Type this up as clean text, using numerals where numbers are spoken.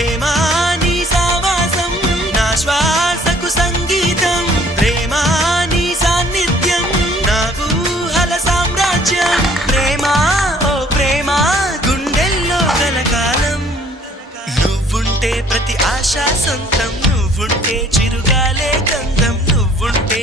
ప్రేమా నీ సావాసం నా శ్వాసకు సంగీతం ప్రేమా నీ సాన్నిధ్యం నా ఊహల సామ్రాజ్యం ప్రేమా ఓ ప్రేమా గుండెల్లో కలకాలం నువ్వుంటే ప్రతి ఆశ సొంతం నువ్వుంటే చిరుగాలే గంధం నువ్వుంటే